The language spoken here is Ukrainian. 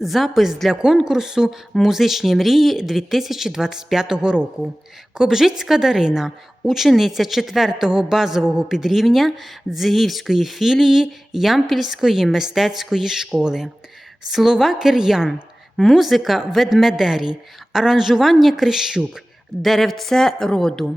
Запис для конкурсу Музичні мрії 2025 року. Кобжицька Дарина, учениця 4-го базового підрівня Дзигівської філії Ямпільської мистецької школи. Слова Кир'ян, музика Ведмедері, аранжування Крищук, Деревце роду.